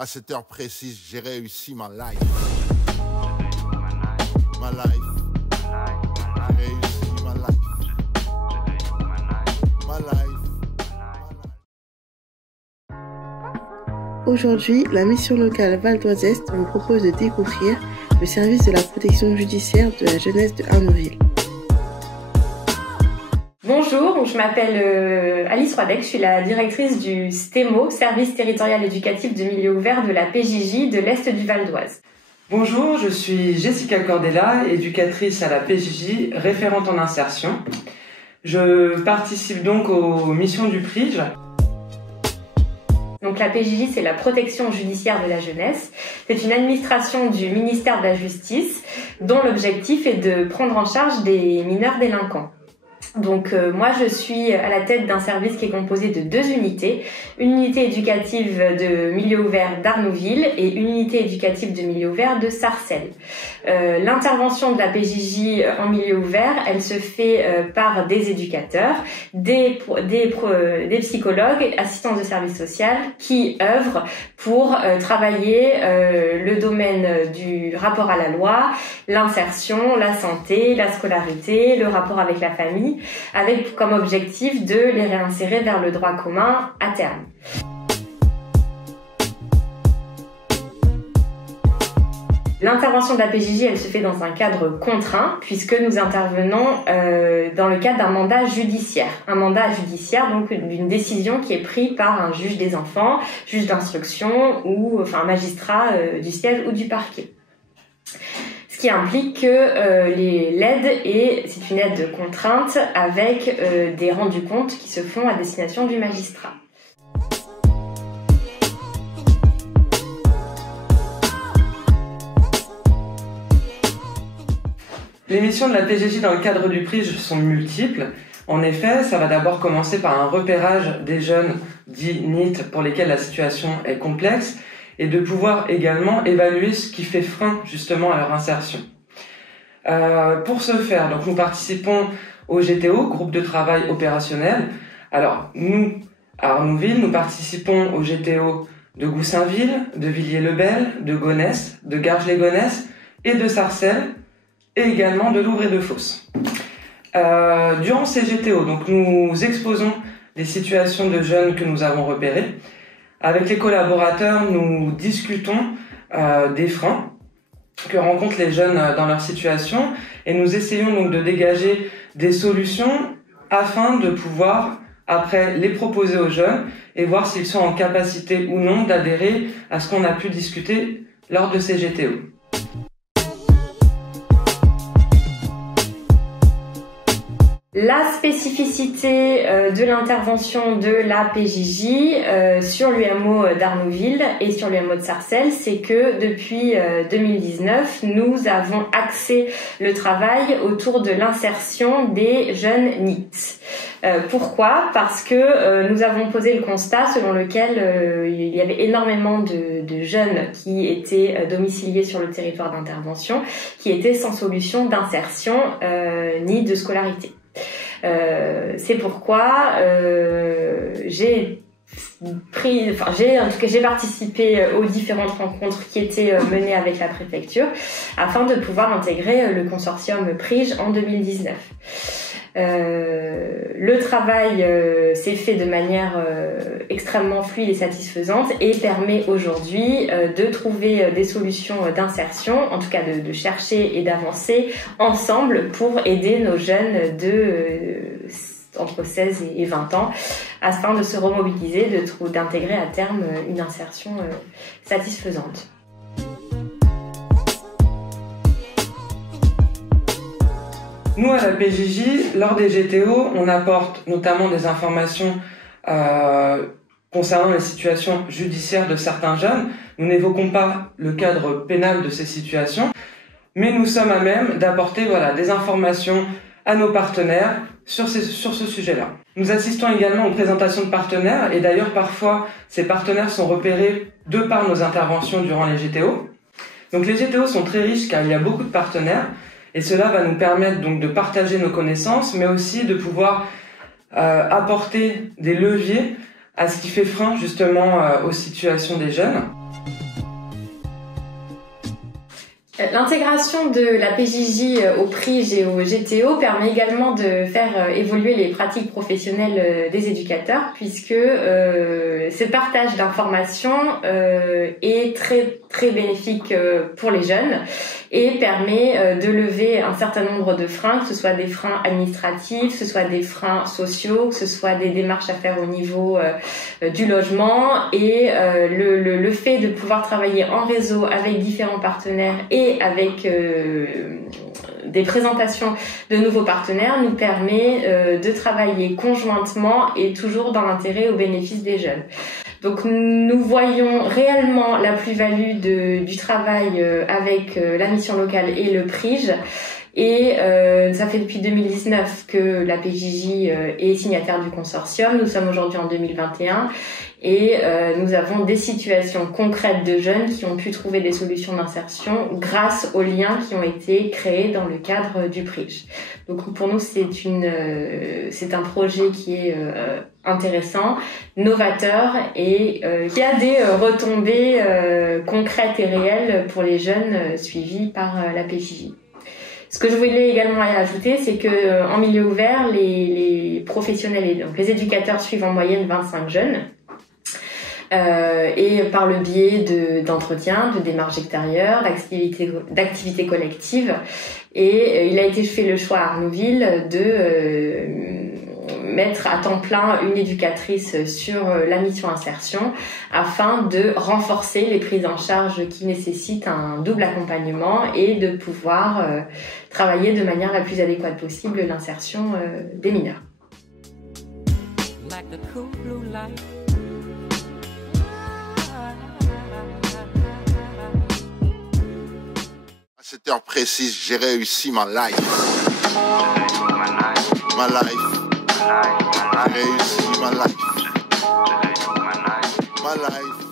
À cette heure précise, j'ai réussi ma life. Ma life. J'ai réussi ma life. Ma life. Aujourd'hui, la mission locale Val d'Oise Est vous propose de découvrir le service de la protection judiciaire de la jeunesse de Arnouville. Bonjour, je m'appelle Alice Roidec, je suis la directrice du STEMO, Service territorial éducatif de milieu ouvert de la PJJ de l'Est du Val d'Oise. Bonjour, je suis Jessica Cordella, éducatrice à la PJJ, référente en insertion. Je participe donc aux missions du PRIJ. Donc la PJJ, c'est la protection judiciaire de la jeunesse. C'est une administration du ministère de la Justice dont l'objectif est de prendre en charge des mineurs délinquants. Donc moi je suis à la tête d'un service qui est composé de 2 unités, une unité éducative de milieu ouvert d'Arnouville et une unité éducative de milieu ouvert de Sarcelles. L'intervention de la PJJ en milieu ouvert, elle se fait par des éducateurs, des psychologues, assistants de service social qui œuvrent pour travailler le domaine du rapport à la loi, l'insertion, la santé, la scolarité, le rapport avec la famille, avec comme objectif de les réinsérer vers le droit commun à terme. L'intervention de la PJJ, elle se fait dans un cadre contraint, puisque nous intervenons dans le cadre d'un mandat judiciaire. Un mandat judiciaire, donc d'une décision qui est prise par un juge des enfants, juge d'instruction ou un magistrat du siège ou du parquet. Ce qui implique que l'aide c'est une aide contrainte avec des rendus comptes qui se font à destination du magistrat. Les missions de la PJJ dans le cadre du PRIJ sont multiples. En effet, ça va d'abord commencer par un repérage des jeunes dits NEET pour lesquels la situation est complexe et de pouvoir également évaluer ce qui fait frein justement à leur insertion. Pour ce faire, donc nous participons au GTO, groupe de travail opérationnel. Alors nous, à Arnouville, nous participons au GTO de Goussainville, de Villiers-le-Bel, de Gonesse, de Garges-les-Gonesse et de Sarcelles, et également de Louvre-et-de-Fosse. Durant ces GTO, donc nous exposons les situations de jeunes que nous avons repérées. Avec les collaborateurs, nous discutons des freins que rencontrent les jeunes dans leur situation et nous essayons donc de dégager des solutions afin de pouvoir après les proposer aux jeunes et voir s'ils sont en capacité ou non d'adhérer à ce qu'on a pu discuter lors de ces GTO. La spécificité de l'intervention de la PJJ sur l'UMO d'Arnouville et sur l'UMO de Sarcelles, c'est que depuis 2019, nous avons axé le travail autour de l'insertion des jeunes NEET. Pourquoi ? Parce que nous avons posé le constat selon lequel il y avait énormément de jeunes qui étaient domiciliés sur le territoire d'intervention, qui étaient sans solution d'insertion ni de scolarité. C'est pourquoi j'ai participé aux différentes rencontres qui étaient menées avec la préfecture afin de pouvoir intégrer le consortium PRIJ en 2019. Le travail s'est fait de manière extrêmement fluide et satisfaisante et permet aujourd'hui de trouver des solutions d'insertion, en tout cas de chercher et d'avancer ensemble pour aider nos jeunes entre 16 et 20 ans afin de se remobiliser, d'intégrer à terme une insertion satisfaisante. Nous, à la PJJ, lors des GTO, on apporte notamment des informations concernant les situations judiciaires de certains jeunes. Nous n'évoquons pas le cadre pénal de ces situations, mais nous sommes à même d'apporter des informations à nos partenaires sur ce sujet-là. Nous assistons également aux présentations de partenaires, et d'ailleurs parfois ces partenaires sont repérés de par nos interventions durant les GTO. Donc les GTO sont très riches car il y a beaucoup de partenaires, et cela va nous permettre donc de partager nos connaissances, mais aussi de pouvoir apporter des leviers à ce qui fait frein justement aux situations des jeunes. L'intégration de la PJJ au PRIJ et au GTO permet également de faire évoluer les pratiques professionnelles des éducateurs, puisque ce partage d'informations est très bénéfique pour les jeunes et permet de lever un certain nombre de freins, que ce soit des freins administratifs, que ce soit des freins sociaux, que ce soit des démarches à faire au niveau du logement, et le fait de pouvoir travailler en réseau avec différents partenaires et avec des présentations de nouveaux partenaires nous permet de travailler conjointement et toujours dans l'intérêt au bénéfice des jeunes. Donc nous voyons réellement la plus-value du travail avec la mission locale et le PRIJ. Et ça fait depuis 2019 que la PJJ est signataire du consortium. Nous sommes aujourd'hui en 2021 et nous avons des situations concrètes de jeunes qui ont pu trouver des solutions d'insertion grâce aux liens qui ont été créés dans le cadre du PRIJ. Donc pour nous c'est un projet qui est intéressant, novateur et qui a des retombées concrètes et réelles pour les jeunes suivis par la PJJ. Ce que je voulais également ajouter, c'est que en milieu ouvert, les professionnels et donc les éducateurs suivent en moyenne 25 jeunes. Et par le biais d'entretiens, de démarches extérieures, d'activités collectives. Et il a été fait le choix à Arnouville de mettre à temps plein une éducatrice sur la mission insertion afin de renforcer les prises en charge qui nécessitent un double accompagnement et de pouvoir travailler de manière la plus adéquate possible l'insertion des mineurs. À cette heure précise, j'ai réussi ma life. Ma life. J'ai réussi ma life. Ma life.